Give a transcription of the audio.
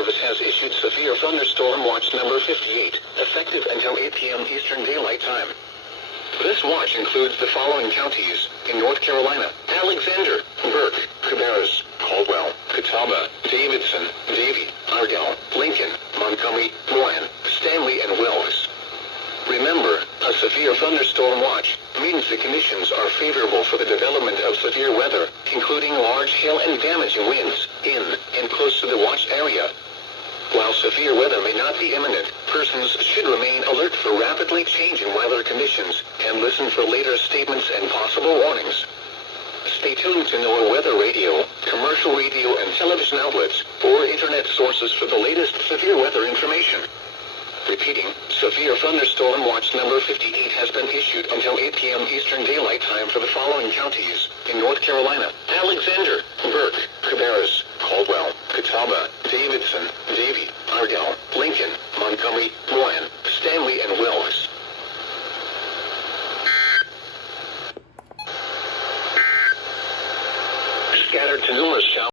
Service has issued severe thunderstorm watch number 58, effective until 8 p.m. Eastern Daylight Time. This watch includes the following counties in North Carolina: Alexander, Burke, Cabarrus, Caldwell, Catawba, Davidson, Davie, Argyle, Lincoln, Montgomery, Rowan, Stanley, and Wilkes. Remember, a severe thunderstorm watch means the conditions are favorable for the development of severe weather, including large hail and damaging winds, in and close to the watch area. While severe weather may not be imminent, persons should remain alert for rapidly changing weather conditions and listen for later statements and possible warnings. Stay tuned to NOAA weather radio, commercial radio and television outlets, or internet sources for the latest severe weather information. Repeating, severe thunderstorm watch number 58 has been issued until 8 p.m. Eastern Daylight Time for the following counties in North Carolina: Alexander, Burke, Cabarrus, Caldwell, Catawba, Davidson, Davie, Argyle, Lincoln, Montgomery, Rowan, Stanley, and Wilkes. Scattered to numerous showers.